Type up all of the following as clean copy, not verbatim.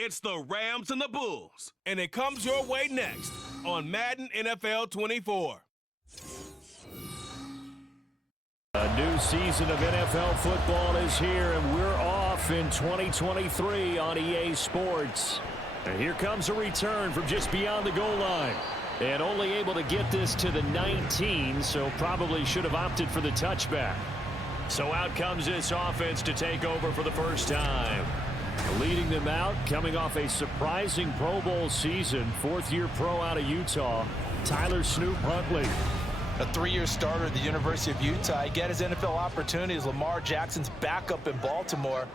It's the Rams and the Bulls, and it comes your way next on Madden NFL 24. A new season of NFL football is here, and we're off in 2023 on EA Sports. And here comes a return from just beyond the goal line. And only able to get this to the 19, so probably should have opted for the touchback. So out comes this offense to take over for the first time. Leading them out, coming off a surprising Pro Bowl season, fourth-year pro out of Utah, Tyler Snoop Huntley. A 3-year starter at the University of Utah. He got his NFL opportunity as Lamar Jackson's backup in Baltimore,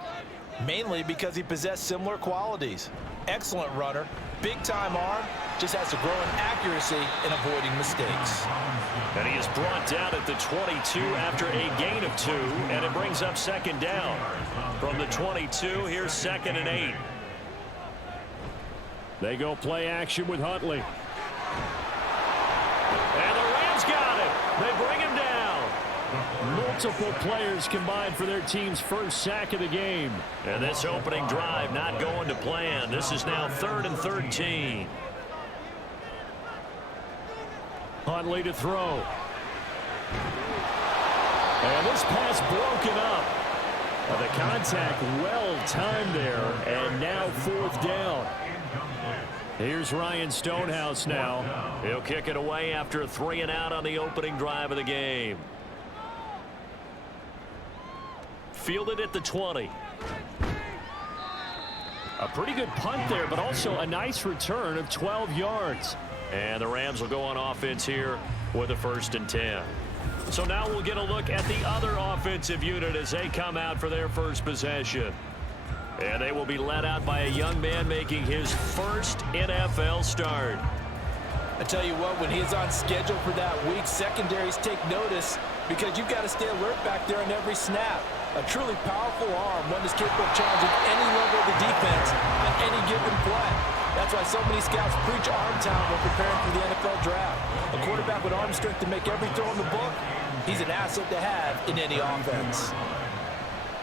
mainly because he possessed similar qualities. Excellent runner, big-time arm, just has to grow in accuracy and avoiding mistakes. And he is brought down at the 22 after a gain of 2, and it brings up second down. From the 22, here's 2nd and 8. They go play action with Huntley. And the Rams got it. They bring him down. Multiple players combined for their team's first sack of the game. And this opening drive not going to plan. This is now 3rd and 13. Huntley to throw. And this pass broken up. The contact well timed there, and now 4th down. Here's Ryan Stonehouse now. He'll kick it away after a 3 and out on the opening drive of the game. Fielded at the 20. A pretty good punt there, but also a nice return of 12 yards. And the Rams will go on offense here with a 1st and 10. So now we'll get a look at the other offensive unit as they come out for their first possession. And they will be led out by a young man making his first NFL start. I tell you what, when he's on schedule for that week, secondaries take notice because you've got to stay alert back there on every snap. A truly powerful arm, one that's capable of challenging any level of the defense on any given play. That's why so many scouts preach arm talent when preparing for the NFL draft. A quarterback with arm strength to make every throw in the book, he's an asset to have in any offense.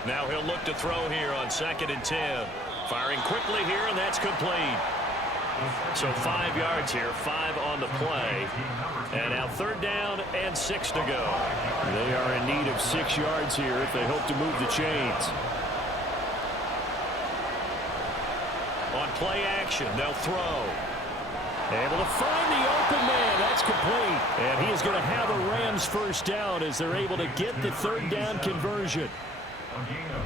Now he'll look to throw here on 2nd and 10. Firing quickly here, and that's complete. So 5 yards here, 5 on the play. And now 3rd down and 6 to go. They are in need of 6 yards here if they hope to move the chains. On play action, they'll throw. Able to find the open man. That's complete. And he is going to have a Rams first down as they're able to get the 3rd down conversion.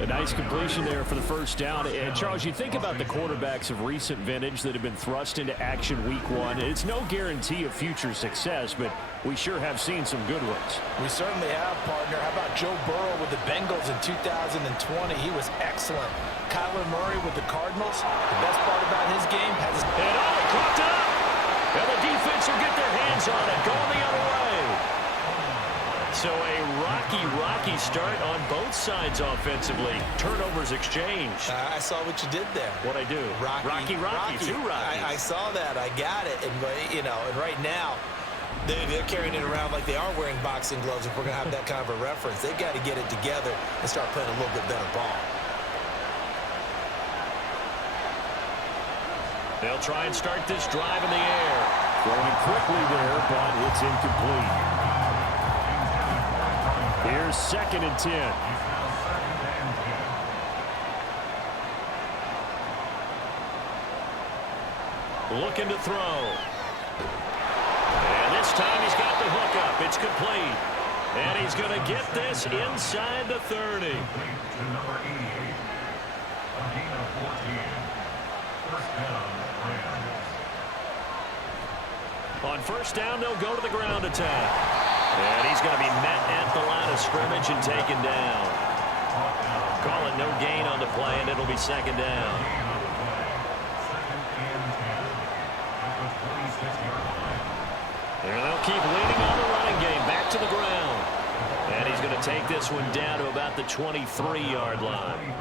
A nice completion there for the first down. And Charles, you think about the quarterbacks of recent vintage that have been thrust into action week 1. It's no guarantee of future success, but we sure have seen some good ones. We certainly have, partner. How about Joe Burrow with the Bengals in 2020? He was excellent. Kyler Murray with the Cardinals. The best part about his game has... And he caught up! And the defense will get their hands on it, going the other way. So a rocky start on both sides offensively. Turnovers exchanged. I saw what you did there. What'd I do? Rocky. Two Rockies. I saw that. I got it. And, you know, and right now, they're carrying it around like they are wearing boxing gloves if we're going to have that kind of a reference. They've got to get it together and start playing a little bit better ball. They'll try and start this drive in the air. Throwing quickly there, but it's incomplete. Here's 2nd and 10. Looking to throw. And this time he's got the hook up. It's complete. And he's going to get this inside the 30. On 1st down, they'll go to the ground attack. And he's going to be met at the line of scrimmage and taken down. Call it no gain on the play, and it'll be 2nd down. And they'll keep leaning on the running game. Back to the ground. And he's going to take this one down to about the 23-yard line.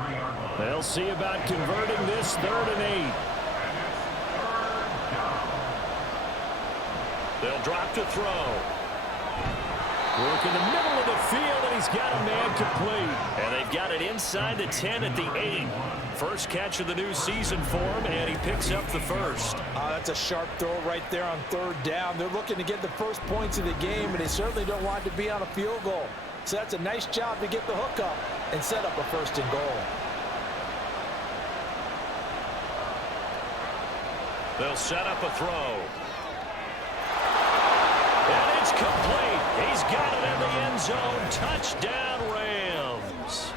They'll see about converting this 3rd and 8. They'll drop to throw. Work in the middle of the field, and he's got a man complete. And they've got it inside the 10 at the 8. First catch of the new season for him, and he picks up the first. That's a sharp throw right there on third down. They're looking to get the first points of the game, and they certainly don't want to be on a field goal. So that's a nice job to get the hook up and set up a first and goal. They'll set up a throw. And it's complete. He's got it in the end zone. Touchdown, Rams.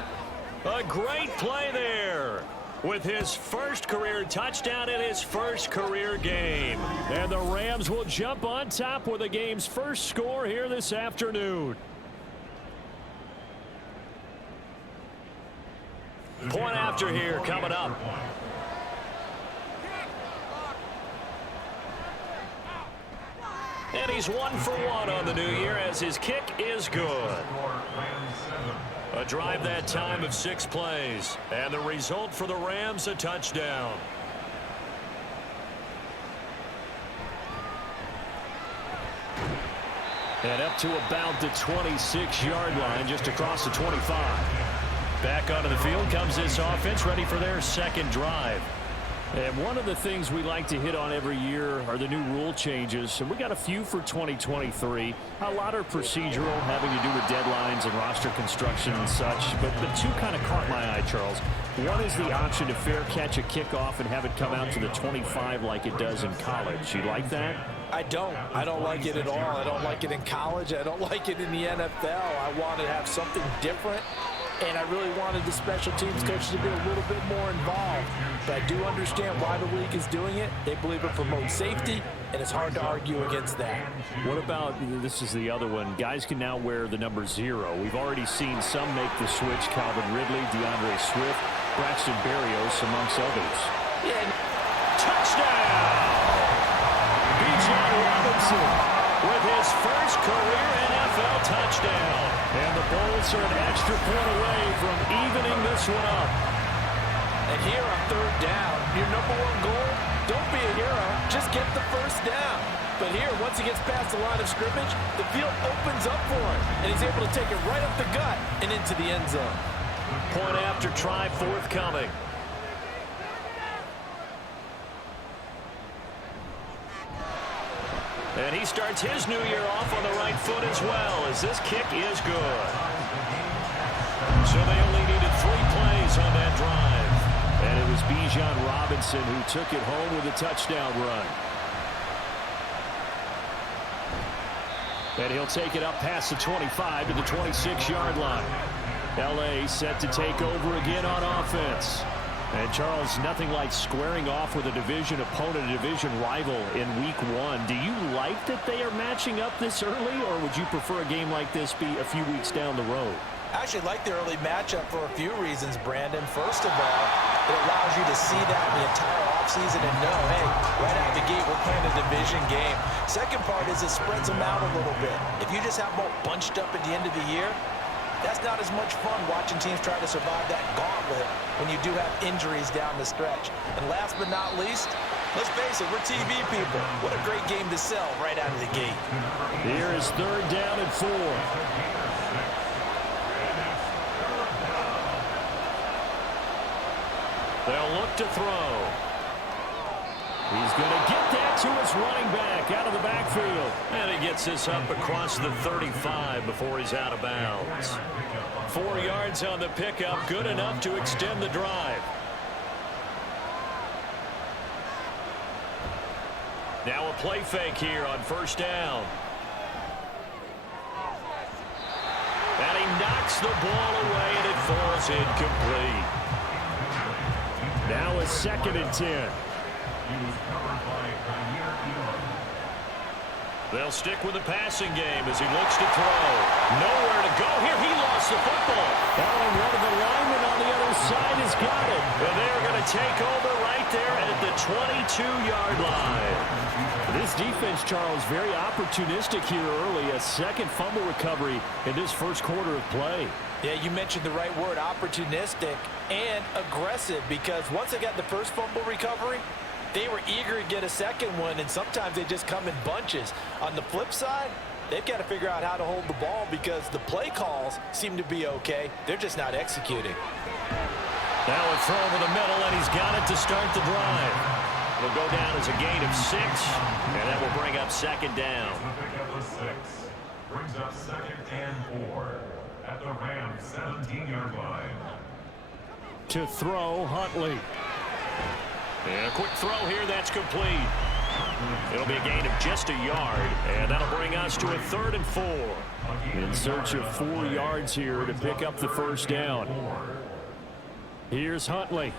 A great play there with his first career touchdown in his first career game. And the Rams will jump on top with the game's first score here this afternoon. Point after here coming up. And he's 1 for 1 on the new year as his kick is good. A drive that time of 6 plays. And the result for the Rams, a touchdown. And up to about the 26-yard line, just across the 25. Back onto the field comes this offense, ready for their second drive. And one of the things we like to hit on every year are the new rule changes. And we got a few for 2023. A lot are procedural, having to do with deadlines and roster construction and such. But two kind of caught my eye, Charles. One is the option to fair catch a kickoff and have it come out to the 25 like it does in college. You like that? I don't like it at all. I don't like it in college. I don't like it in the NFL. I want to have something different. And I really wanted the special teams coaches to be a little bit more involved. But I do understand why the league is doing it. They believe it promotes safety, and it's hard to argue against that. What about, this is the other one, guys can now wear the number 0. We've already seen some make the switch, Calvin Ridley, DeAndre Swift, Braxton Berrios, amongst others. Yeah. Touchdown! Bijan Robinson with his first career NFL touchdown. And the Bulls are an extra point away from evening this one up. And here on third down, your number 1 goal, don't be a hero, just get the first down. But here, once he gets past the line of scrimmage, the field opens up for him, and he's able to take it right up the gut and into the end zone. Point after try forthcoming. And he starts his new year off on the right foot as well, as this kick is good. So they only needed 3 plays on that drive. And it was Bijan Robinson who took it home with a touchdown run. And he'll take it up past the 25 to the 26-yard line. L.A. set to take over again on offense. And, Charles, nothing like squaring off with a division opponent, a division rival in Week 1. Do you like that they are matching up this early, or would you prefer a game like this be a few weeks down the road? I actually like the early matchup for a few reasons, Brandon. First of all, it allows you to see that the entire offseason and know, hey, right out the gate, we're playing a division game. Second part is it spreads them out a little bit. If you just have them all bunched up at the end of the year, that's not as much fun watching teams try to survive that gauntlet when you do have injuries down the stretch. And last but not least, let's face it, we're TV people. What a great game to sell right out of the gate. Here is third down and 4. They'll look to throw. He's going to get that to his running back out of the backfield. And he gets this up across the 35 before he's out of bounds. 4 yards on the pickup, good enough to extend the drive. Now a play fake here on first down. And he knocks the ball away, and it falls incomplete. Now a 2nd and 10. They'll stick with the passing game as he looks to throw. Nowhere to go here. He lost the football. Oh, and one of the linemen on the other side has got it. And they're going to take over right there at the 22-yard line. This defense, Charles, very opportunistic here early. A second fumble recovery in this first quarter of play. Yeah, you mentioned the right word, opportunistic and aggressive, because once they got the first fumble recovery, they were eager to get a second one, and sometimes they just come in bunches. On the flip side, they've got to figure out how to hold the ball because the play calls seem to be okay. They're just not executing. Now a throw over the middle, and he's got it to start the drive. It'll go down as a gain of 6, and that will bring up second down. Brings up 2nd and 4 at the Rams 17-yard line. To throw, Huntley. And a quick throw here, that's complete. It'll be a gain of just a yard, and that'll bring us to a 3rd and 4. In search of 4 yards here to pick up the first down. Here's Huntley.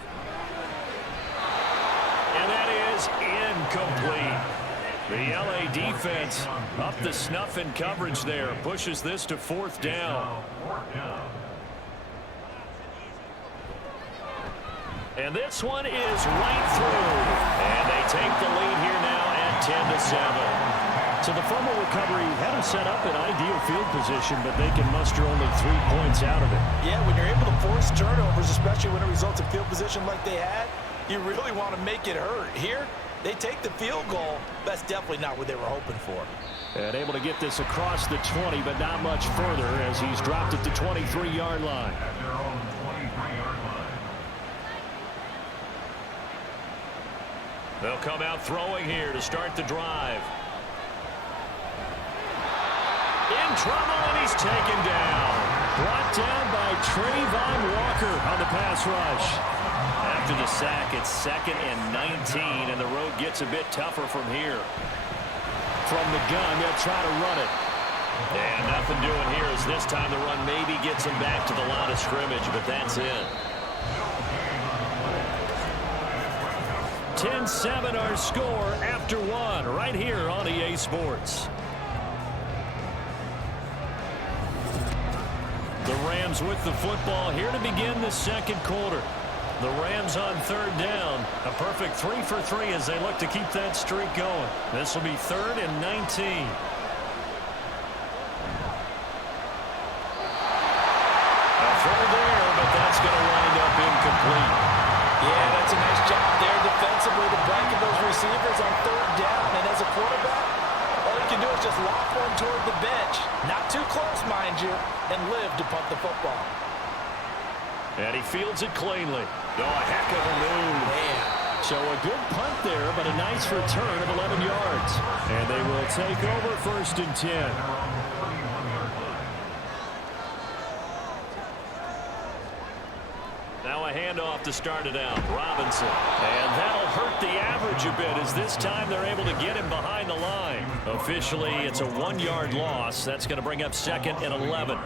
And that is incomplete. The LA defense up the snuff in coverage there. Pushes this to 4th down. And this one is right through. And they take the lead here now at 10-7. So the fumble recovery had them set up in ideal field position, but they can muster only 3 points out of it. Yeah, when you're able to force turnovers, especially when it results in field position like they had, you really want to make it hurt. Here, they take the field goal. That's definitely not what they were hoping for. And able to get this across the 20, but not much further as he's dropped it to 23-yard line. At their own 23-yard line. They'll come out throwing here to start the drive. In trouble, and he's taken down. Brought down by Trayvon Walker on the pass rush. After the sack, it's 2nd and 19, and the road gets a bit tougher from here. From the gun, they'll try to run it. And nothing doing here as this time the run maybe gets him back to the line of scrimmage, but that's it. 10-7 our score after 1 right here on EA Sports. The Rams with the football here to begin the second quarter. The Rams on 3rd down. A perfect 3 for 3 as they look to keep that streak going. This will be 3rd and 19. A throw there, but that's going to wind up incomplete. Yeah, that's a nice job there defensively to blanket those receivers on 3rd down. And as a quarterback, all you can do is just lock one toward the bench. Not too close, mind you, and live to punt the football. And he fields it cleanly. Oh, a heck of a move. Man. So a good punt there, but a nice return of 11 yards. And they will take over 1st and 10. Now a handoff to start it out. Robinson. And that'll hurt the average a bit as this time they're able to get him behind the line. Officially, it's a 1-yard loss. That's going to bring up 2nd and 11.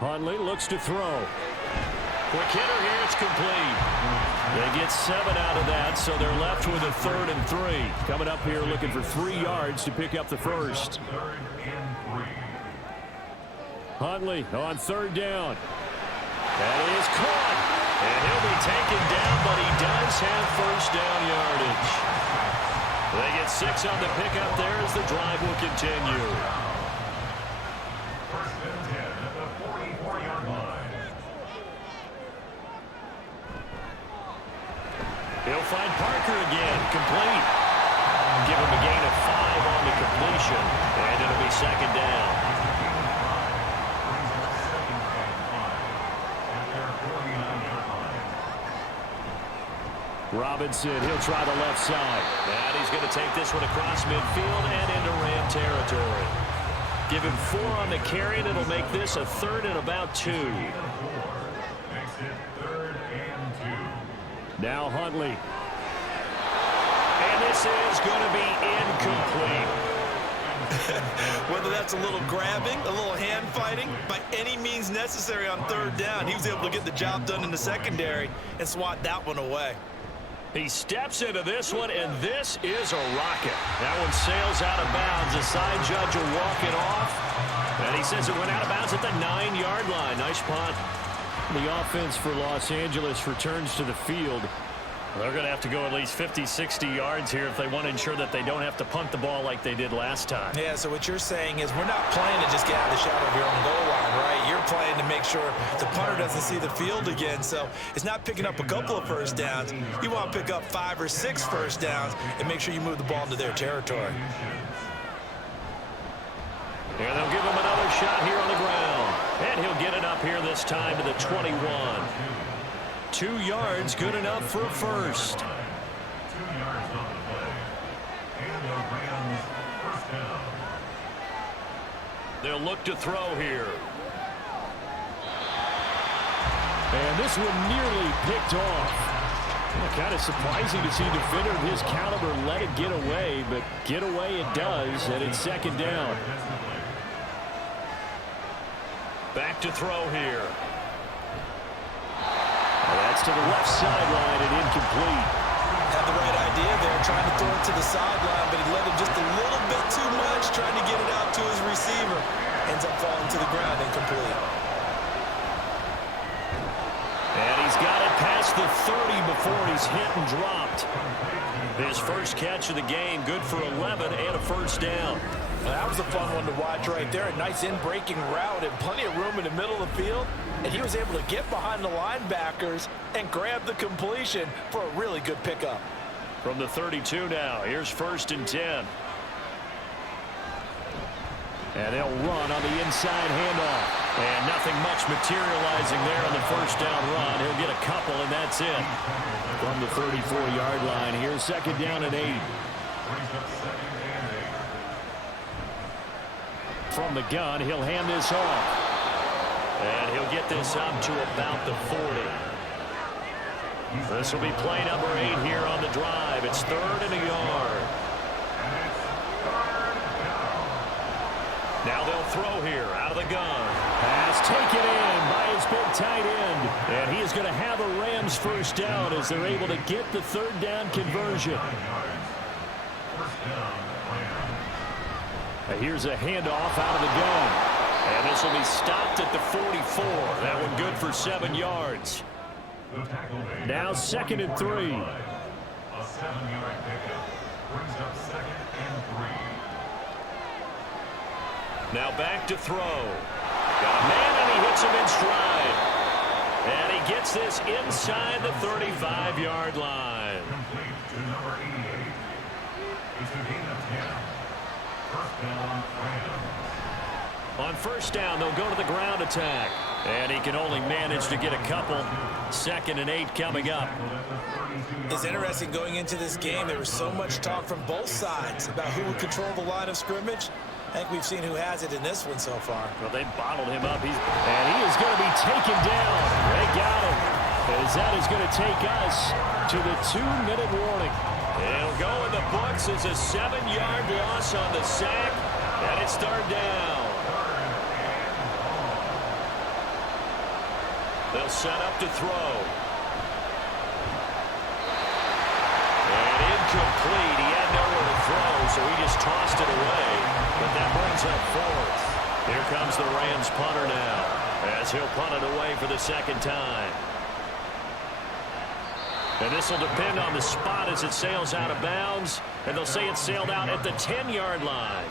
Huntley looks to throw. Quick hitter here, it's complete. They get 7 out of that, so they're left with a 3rd and 3. Coming up here looking for 3 yards to pick up the first. Huntley on 3rd down. That is caught. And he'll be taken down, but he does have 1st down yardage. They get 6 on the pickup there as the drive will continue. He'll find Parker again, complete. Give him a gain of 5 on the completion, and it'll be 2nd down. Robinson, he'll try the left side. And he's going to take this one across midfield and into Ram territory. Give him 4 on the carry, and it'll make this a 3rd and about 2. Now Huntley. And this is going to be incomplete. Whether that's a little grabbing, a little hand fighting, by any means necessary on 3rd down, he was able to get the job done in the secondary and swat that one away. He steps into this one, and this is a rocket. That one sails out of bounds. The side judge will walk it off. And he says it went out of bounds at the 9-yard line. Nice punt. The offense for Los Angeles returns to the field. They're going to have to go at least 50, 60 yards here if they want to ensure that they don't have to punt the ball like they did last time. Yeah, so what you're saying is we're not playing to just get out of the shadow of your own goal line, right? You're playing to make sure the punter doesn't see the field again. So it's not picking up a couple of 1st downs. You want to pick up 5 or 6 1st downs and make sure you move the ball into their territory. And they'll give him another shot here on the ground. stop here this time to the 21. 2 yards, good enough for a first. 2 yards on the play. And the Rams first down. They'll look to throw here. And this one nearly picked off. Kind of surprising to see a defender of his caliber let it get away, but get away it does, and it's second down. Back to throw here. That's to the left sideline and incomplete. Had the right idea there, trying to throw it to the sideline, but he let it just a little bit too much, trying to get it out to his receiver. Ends up falling to the ground, incomplete. And he's got it past the 30 before he's hit and dropped. His first catch of the game, good for 11 and a first down. Well, that was a fun one to watch right there. A nice in-breaking route and plenty of room in the middle of the field. And he was able to get behind the linebackers and grab the completion for a really good pickup. From the 32 now, here's 1st and 10. And they'll run on the inside handoff. And nothing much materializing there on the first down run. He'll get a couple, and that's it. From the 34-yard line, here's 2nd down and 8. From the gun, he'll hand this off. And he'll get this up to about the 40. This will be play number 8 here on the drive. It's 3rd and a yard. Now they'll throw here out of the gun. Pass taken in by his big tight end. And he is going to have a Rams first down as they're able to get the 3rd down conversion. Here's a handoff out of the gun. And this will be stopped at the 44. That one good for 7 yards. Now 2nd and 3. A 7-yard pickup brings up 2nd and 3. Now back to throw. Got a man, and he hits him in stride. And he gets this inside the 35-yard line. Complete to number 88. It's a gain of 10. First down, Rams. On first down, they'll go to the ground attack. And he can only manage to get a couple. 2nd and 8 coming up. It's interesting going into this game. There was so much talk from both sides about who would control the line of scrimmage. I think we've seen who has it in this one so far. Well, they bottled him up. And he is going to be taken down. They got him. As that is going to take us to the 2-minute warning. It'll go in the books as a 7-yard loss on the sack. And it's 3rd down. They'll set up to throw. And incomplete. He had nowhere to throw, so he just tossed it away. But that brings up 4th. Here comes the Rams punter now, as he'll punt it away for the 2nd time. And this will depend on the spot as it sails out of bounds. And they'll say it sailed out at the 10-yard line.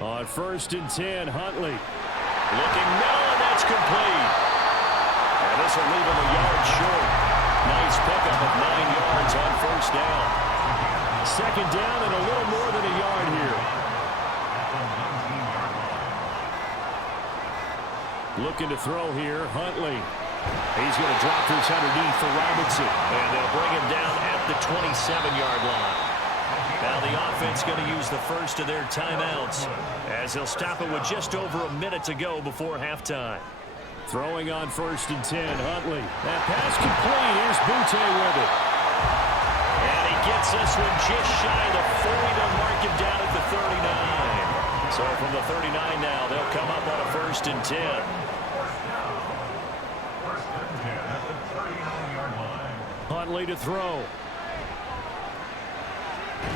On 1st and 10, Huntley. Looking middle, and that's complete. And this will leave him a yard short. Nice pickup of 9 yards on first down. 2nd down and a little more than a yard here. Looking to throw here, Huntley. He's going to drop this underneath for Robinson. And they'll bring him down at the 27-yard line. Now the offense going to use the first of their timeouts as they'll stop it with just over a minute to go before halftime. Throwing on 1st and 10, Huntley. That pass complete. Here's Butte with it. And he gets this one just shy of the 40 to mark him down at the 39. So from the 39 now, they'll come up on a 1st and 10. Huntley to throw.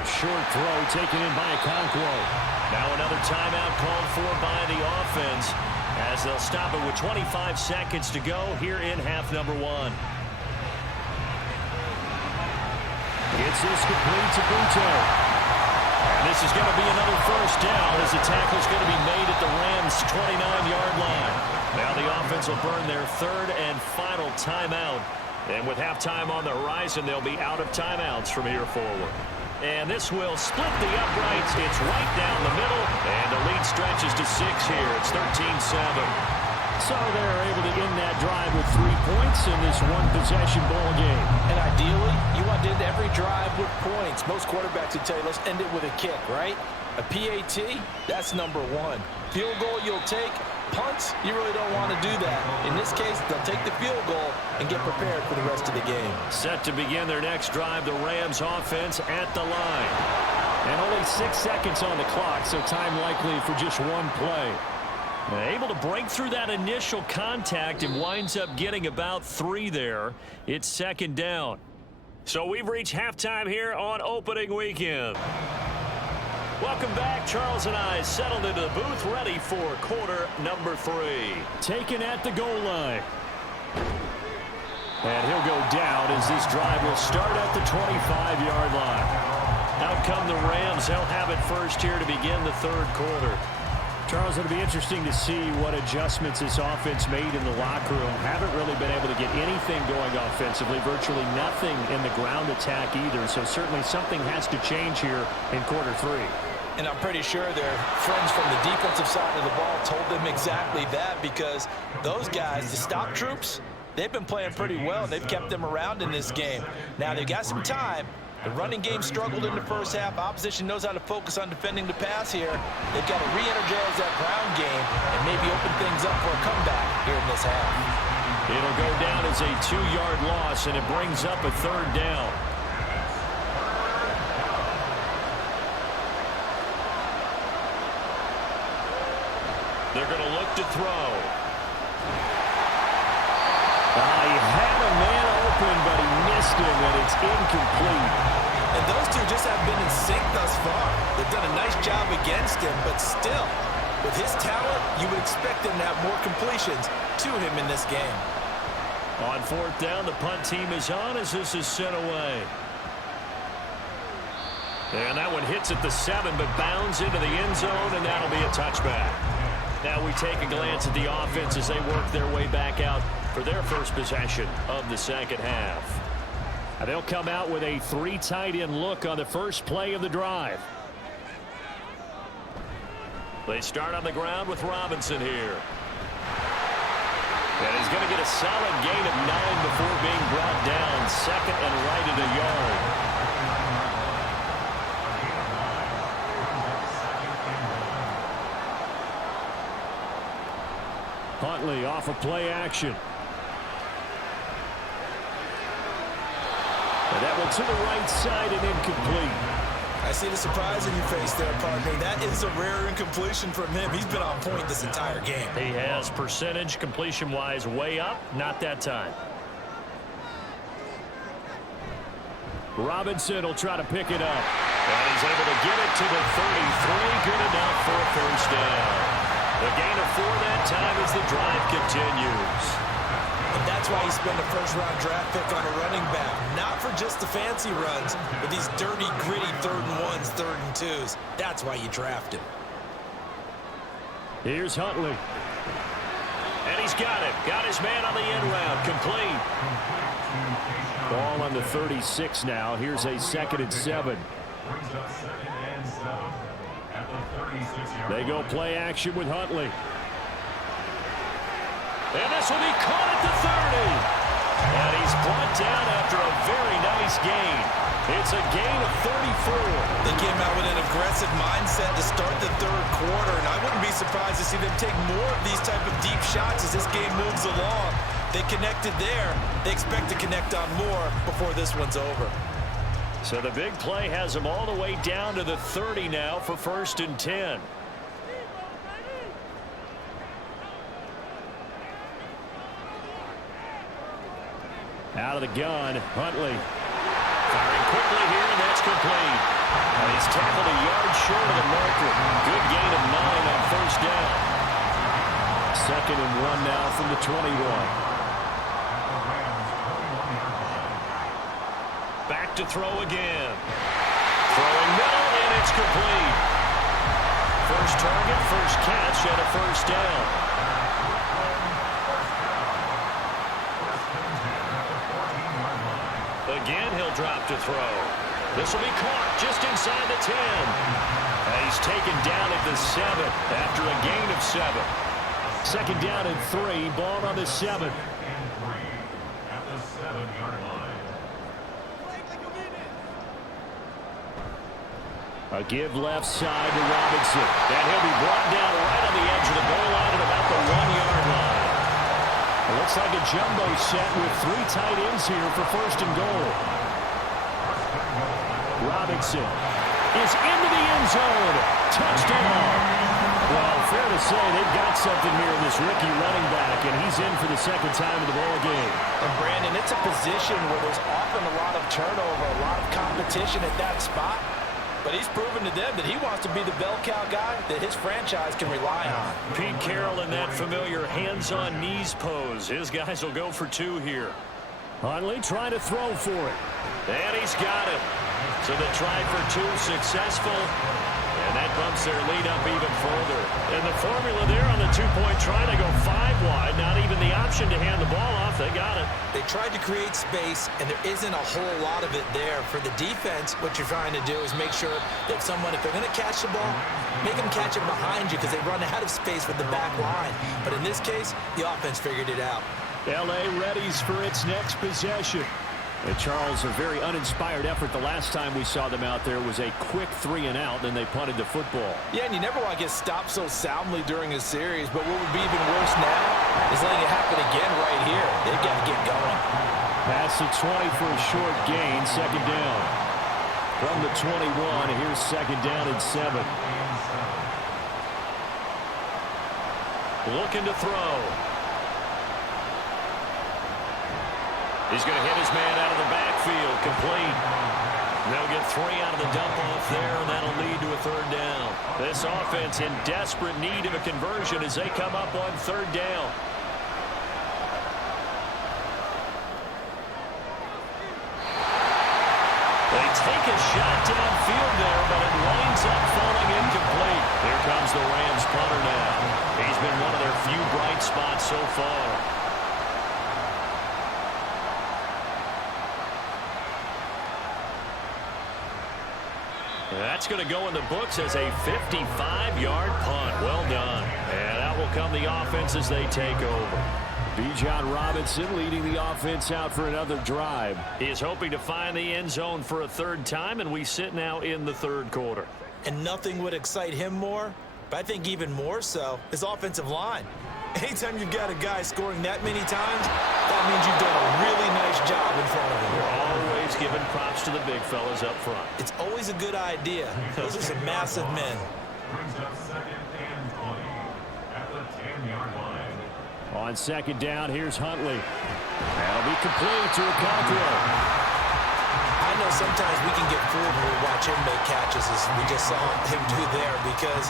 Short throw taken in by Okonkwo. Now another timeout called for by the offense as they'll stop it with 25 seconds to go here in half number 1. Gets this complete to Butte. And this is going to be another first down as the tackle is going to be made at the Rams' 29-yard line. Now the offense will burn their 3rd and final timeout. And with halftime on the horizon, they'll be out of timeouts from here forward. And this will split the uprights. It's right down the middle. And the lead stretches to 6 here. It's 13-7. So they're able to end that drive with 3 points in this one-possession ball game. And ideally, you want to end every drive with points. Most quarterbacks would tell you, let's end it with a kick, right? A PAT, that's number 1. Field goal you'll take. Punts, you really don't want to do that. In this case, they'll take the field goal and get prepared for the rest of the game. Set to begin their next drive, the Rams offense at the line. And only 6 seconds on the clock, so time likely for just one play. Able to break through that initial contact and winds up getting about 3 there. It's second down. So we've reached halftime here on opening weekend. Welcome back. Charles and I settled into the booth, ready for quarter number 3. Taken at the goal line. And he'll go down as this drive will start at the 25-yard line. Out come the Rams. They'll have it first here to begin the third quarter. Charles, it'll be interesting to see what adjustments this offense made in the locker room. Haven't really been able to get anything going offensively, virtually nothing in the ground attack either. So certainly something has to change here in quarter 3. And I'm pretty sure their friends from the defensive side of the ball told them exactly that, because those guys, the stop troops, they've been playing pretty well. They've kept them around in this game. Now they've got some time. The running game struggled in the first half. Opposition knows how to focus on defending the pass here. They've got to re-energize that ground game and maybe open things up for a comeback here in this half. It'll go down as a 2-yard loss, and it brings up a third down. They're going to look to throw. He had a man open, but he missed him, and it's incomplete. And those two just have been in sync thus far. They've done a nice job against him, but still, with his talent, you would expect him to have more completions to him in this game. On fourth down, the punt team is on as this is sent away. And that one hits at the 7, but bounds into the end zone, and that'll be a touchback. Now we take a glance at the offense as they work their way back out for their first possession of the second half. And they'll come out with a 3 tight end look on the first play of the drive. They start on the ground with Robinson here. And he's going to get a solid gain of 9 before being brought down. Second and right at a yard. Huntley off of play action. And that one to the right side and incomplete. I see the surprise in your face there, partner. That is a rare incompletion from him. He's been on point this entire game. He has percentage completion-wise way up. Not that time. Robinson will try to pick it up. And he's able to get it to the 33. Good enough for a first down. The gain of 4 that time as the drive continues. And that's why you spend a first-round draft pick on a running back. Not for just the fancy runs, but these dirty, gritty 3rd and 1s, 3rd and 2s. That's why you draft him. Here's Huntley. And he's got it. Got his man on the end round. Complete. Ball on the 36 now. Here's a 2nd and 7. They go play action with Huntley. And this will be caught at the 30. And he's brought down after a very nice gain. It's a gain of 34. They came out with an aggressive mindset to start the 3rd quarter, and I wouldn't be surprised to see them take more of these type of deep shots as this game moves along. They connected there. They expect to connect on more before this one's over. So the big play has them all the way down to the 30 now for 1st and 10. Out of the gun, Huntley. Firing quickly here, and that's complete. And he's tackled a yard short of the marker. Good gain of 9 on first down. 2nd and 1 now from the 21. Back to throw again. Throwing middle, and it's complete. First target, first catch, and a first down. Again, he'll drop to throw. This will be caught just inside the 10. And he's taken down at the 7 after a gain of 7. Second down and 3, ball on the 7. At the 7-yard line. A give left side to Robinson. And he'll be brought down right on the edge of the goal line at about the 1-yard line. It looks like a jumbo set with 3 tight ends here for first and goal. Robinson is into the end zone. Touchdown. Well, fair to say they've got something here in this rookie running back, and he's in for the second time in the ball game. And Brandon, it's a position where there's often a lot of turnover, a lot of competition at that spot. But he's proven to them that he wants to be the bell cow guy that his franchise can rely on. Pete Carroll in that familiar hands-on knees pose. His guys will go for 2 here. Huntley trying to throw for it. And he's got it. So the try for 2 successful. And that bumps their lead up even further. And the formula there on the 2-point try, they go 5 wide. Not even the option to hand the ball off. They got it. They tried to create space, and there isn't a whole lot of it there. For the defense, what you're trying to do is make sure that if they're going to catch the ball, make them catch it behind you because they run out of space with the back line. But in this case, the offense figured it out. L.A. readies for its next possession. And Charles, a very uninspired effort the last time we saw them out there was a quick 3-and-out, then they punted the football. Yeah, and you never want to get stopped so soundly during a series, but what would be even worse now is letting it happen again right here. They've got to get going. Past the 20 for a short gain, second down. From the 21, here's second down and 7. Looking to throw. He's going to hit his man out of the backfield, complete. They'll get 3 out of the dump-off there, and that'll lead to a third down. This offense in desperate need of a conversion as they come up on third down. They take a shot downfield there, but it winds up falling incomplete. Here comes the Rams punter now. He's been one of their few bright spots so far. That's going to go in the books as a 55-yard punt. Well done. And out will come the offense as they take over. Bijan Robinson leading the offense out for another drive. He is hoping to find the end zone for a third time, and we sit now in the third quarter. And nothing would excite him more, but I think even more so, his offensive line. Anytime you've got a guy scoring that many times, that means you've done a really nice job in front of him. You're always giving props to the big fellas up front. It's always a good idea. Those are some massive men. Brings up second and 20 at the 10-yard line. On second down, here's Huntley. That'll be complete to Okonkwo. I know sometimes we can get fooled when we watch him make catches, as we just saw him do there, because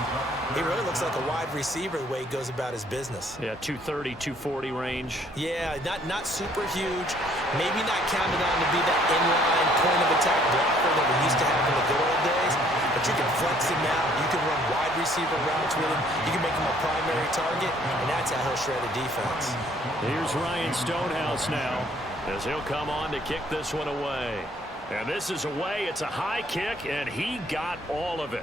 he really looks like a wide receiver the way he goes about his business. Yeah, 230, 240 range. Yeah, not super huge. Maybe not counted on to be that inline point of attack blocker that we used to have in the good old days, but you can flex him out. You can run wide receiver routes with him. You can make him a primary target, and that's how he'll shred a defense. Here's Ryan Stonehouse now, as he'll come on to kick this one away. And this is away. It's a high kick, and he got all of it.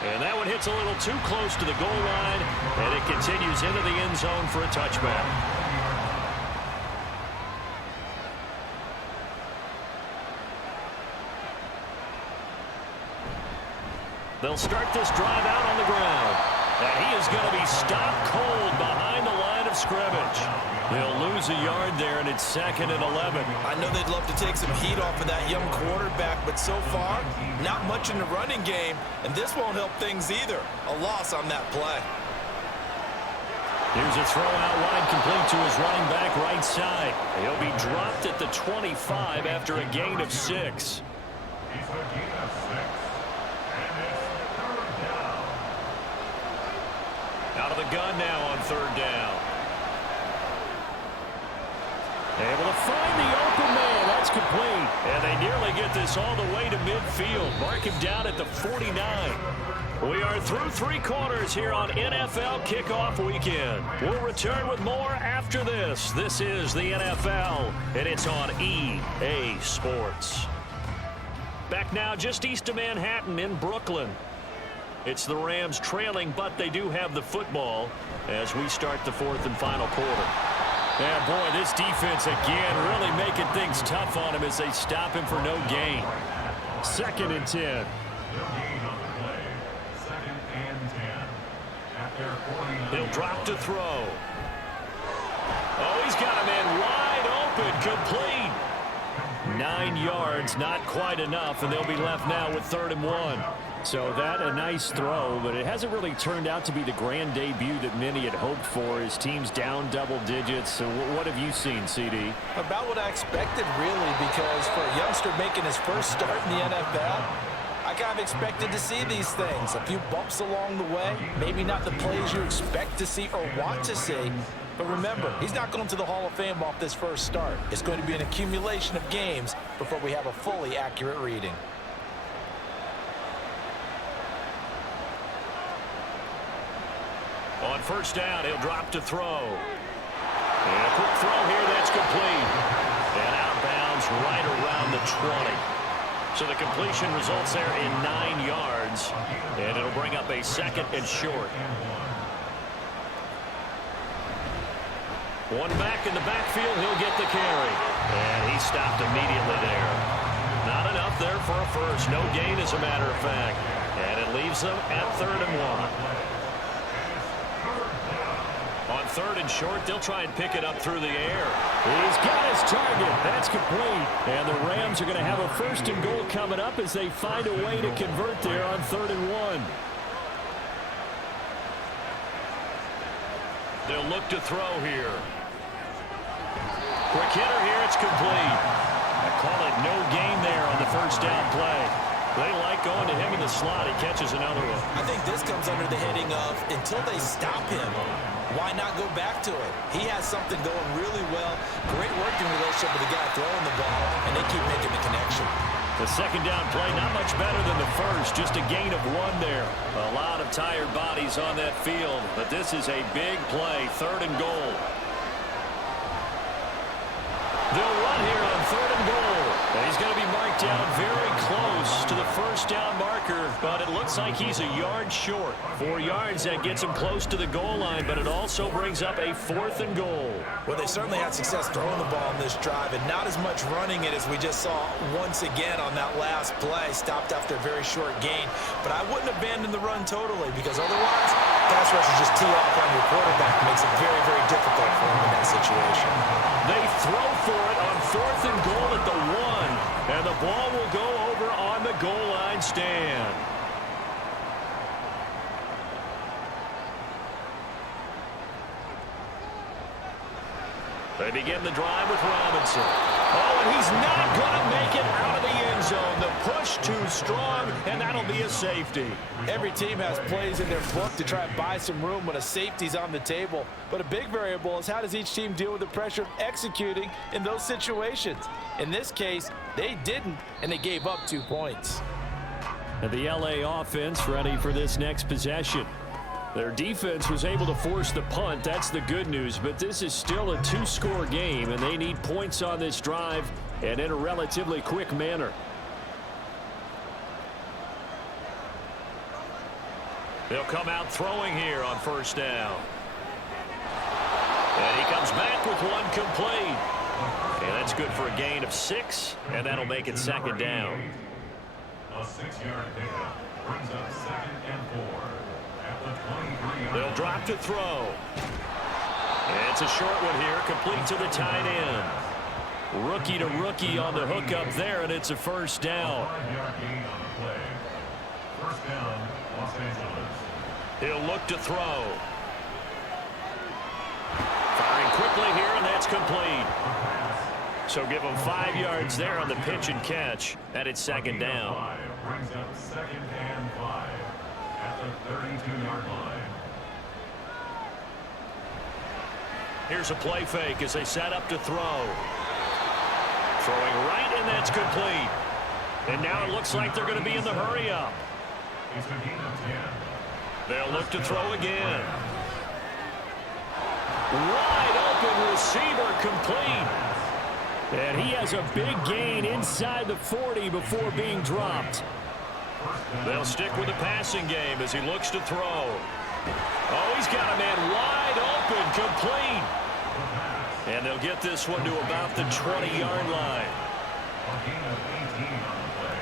And that one hits a little too close to the goal line, and it continues into the end zone for a touchback. They'll start this drive out on the ground. And he is going to be stopped cold behind the line of scrimmage. He'll lose a yard there, and it's second and 11. I know they'd love to take some heat off of that young quarterback, but so far, not much in the running game, and this won't help things either. A loss on that play. Here's a throw out wide, complete to his running back right side. He'll be dropped at the 25 after a gain of 6. He's a gain of 6. And it's third down. Out of the gun now on third down. Able to find the open man. That's complete. And they nearly get this all the way to midfield. Mark him down at the 49. We are through 3 quarters here on NFL Kickoff Weekend. We'll return with more after this. This is the NFL, and it's on EA Sports. Back now just east of Manhattan in Brooklyn. It's the Rams trailing, but they do have the football as we start the fourth and final quarter. And boy, this defense again really making things tough on him as they stop him for no gain. 2nd and 10. No gain on the play. 2nd and 10. At their 49. He'll drop to throw. Oh, he's got a man wide open, complete. 9 yards, not quite enough, and they'll be left now with 3rd and 1. So that a nice throw, but it hasn't really turned out to be the grand debut that many had hoped for. His team's down double digits. So what have you seen, CD? About what I expected, really, because for a youngster making his first start in the NFL, I kind of expected to see these things. A few bumps along the way, maybe not the plays you expect to see or want to see. But remember, he's not going to the Hall of Fame off this first start. It's going to be an accumulation of games before we have a fully accurate reading. On 1st down, he'll drop to throw. And a quick throw here, that's complete. And out of bounds right around the 20. So the completion results there in 9 yards. And it'll bring up a 2nd and short. One back in the backfield, he'll get the carry. And he stopped immediately there. Not enough there for a first. No gain, as a matter of fact. And it leaves them at 3rd and 1. On 3rd and short, they'll try and pick it up through the air. He's got his target. That's complete. And the Rams are going to have a 1st and goal coming up as they find a way to convert there on 3rd and 1. They'll look to throw here. Quick hitter here. It's complete. I call it no gain there on the 1st down play. They like going to him in the slot. He catches another one. I think this comes under the heading of until they stop him, why not go back to it? He has something going really well. Great working relationship with the guy throwing the ball, and they keep making the connection. The 2nd down play, not much better than the first. Just a gain of 1 there. A lot of tired bodies on that field, but this is a big play. 3rd and goal. They'll run here on 3rd and goal. And he's going to be marked down very close to the 1st down marker, but it looks like he's a yard short. 4 yards, that gets him close to the goal line, but it also brings up a 4th and goal. Well, they certainly had success throwing the ball on this drive, and not as much running it as we just saw once again on that last play. Stopped after a very short gain. But I wouldn't abandon the run totally, because otherwise, pass rushers just tee off on your quarterback. Makes it very, very difficult for him in that situation. They throw for it on 4th and goal at the 1, and the ball will go over on the goal line stand. They begin the drive with Robinson. Oh, and he's not going to make it out of the end zone. The push too strong, and that'll be a safety. Every team has plays in their book to try and buy some room when a safety's on the table. But a big variable is how does each team deal with the pressure of executing in those situations. In this case, they didn't, and they gave up 2 points. And the LA offense ready for this next possession. Their defense was able to force the punt. That's the good news. But this is still a 2-score game, and they need points on this drive and in a relatively quick manner. They'll come out throwing here on 1st down. And he comes back with 1 complete. And that's good for a gain of 6, and that'll make it 2nd down. A 6-yard pickup brings up 2nd and 4. They'll drop to throw. And it's a short one here, complete to the tight end. Rookie to rookie on the hookup there, and it's a 1st down. 5-yard gain on the play. 1st down, Los Angeles. He'll look to throw. Firing quickly here, and that's complete. So give him 5 yards there on the pitch and catch, and it's 2nd down. Brings up 2nd and 5 at the 32-yard line. Here's a play fake as they set up to throw. Throwing right, and that's complete. And now it looks like they're going to be in the hurry up. It's a gain of 10. They'll look to throw again. Wide open receiver complete. And he has a big gain inside the 40 before being dropped. They'll stick with the passing game as he looks to throw. Oh, he's got a man wide open, complete. And they'll get this one to about the 20-yard line.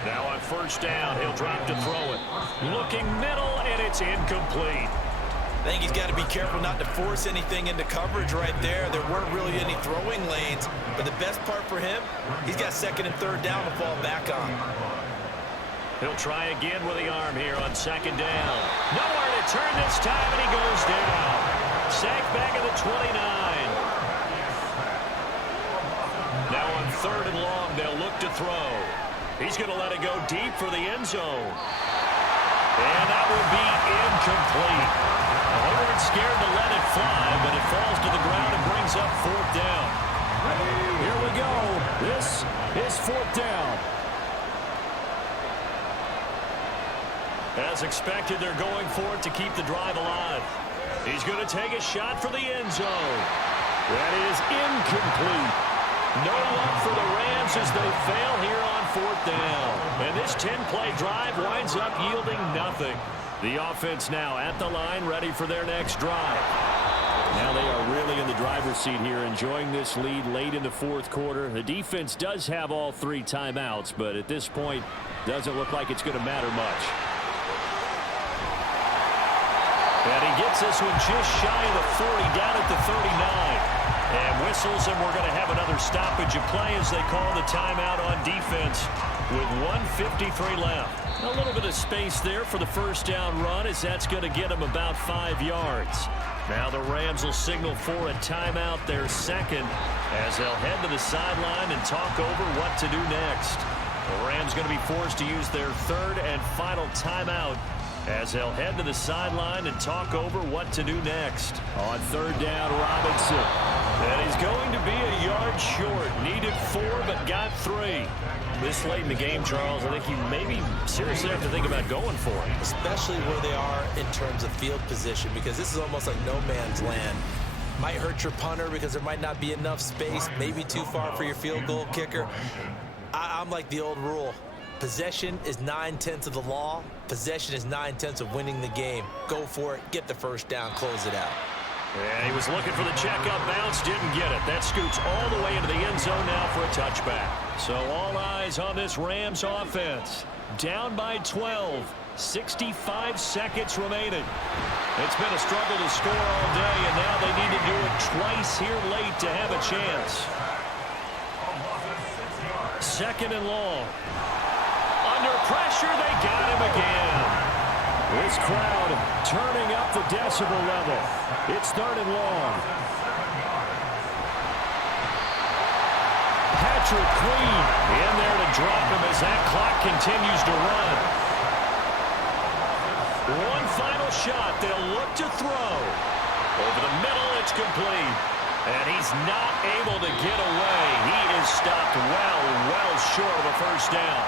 Now on first down, he'll drop to throw it. Looking middle, and it's incomplete. I think he's got to be careful not to force anything into coverage right there. There weren't really any throwing lanes, but the best part for him, he's got second and third down to fall back on. He'll try again with the arm here on second down. Nowhere to turn this time, and he goes down. Sacked back at the 29. Now on third and long, they'll look to throw. He's going to let it go deep for the end zone. And that will be incomplete. They weren't scared to let it fly, but it falls to the ground and brings up fourth down. Here we go. This is fourth down. As expected, they're going for it to keep the drive alive. He's going to take a shot for the end zone. That is incomplete. No luck for the Rams as they fail here on fourth down. And this 10-play drive winds up yielding nothing. The offense now at the line, ready for their next drive. Now they are really in the driver's seat here, enjoying this lead late in the fourth quarter. The defense does have all three timeouts, but at this point, doesn't look like it's going to matter much. And he gets this one just shy of the 40, down at the 39. And whistles, and we're going to have another stoppage of play as they call the timeout on defense with 1:53 left. A little bit of space there for the first down run, as that's going to get them about 5 yards. Now the Rams will signal for a timeout, their second, as they'll head to the sideline and talk over what to do next. The Rams going to be forced to use their third and final timeout as they'll head to the sideline and talk over what to do next. On third down, Robinson. And he's going to be a yard short. Needed 4, but got 3. This late in the game, Charles, I think you maybe seriously have to think about going for it. Especially where they are in terms of field position, because this is almost like no man's land. Might hurt your punter because there might not be enough space, maybe too far for your field goal kicker. I'm like the old rule. Possession is 9/10 of the law. Possession is 9/10 of winning the game. Go for it. Get the first down. Close it out. And he was looking for the checkup bounce. Didn't get it. That scoots all the way into the end zone now for a touchback. So all eyes on this Rams offense. Down by 12. 65 seconds remaining. It's been a struggle to score all day, and now they need to do it twice here late to have a chance. Second and long. Under pressure, they got him again. This crowd turning up the decibel level. It's third and long. Patrick Queen in there to drop him as that clock continues to run. One final shot. They'll look to throw. Over the middle, it's complete. And he's not able to get away. He is stopped well short of a first down.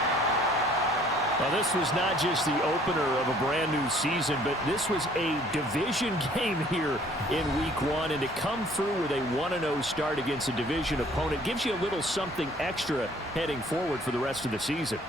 Now, this was not just the opener of a brand-new season, but this was a division game here in Week 1. And to come through with a 1-0 start against a division opponent gives you a little something extra heading forward for the rest of the season.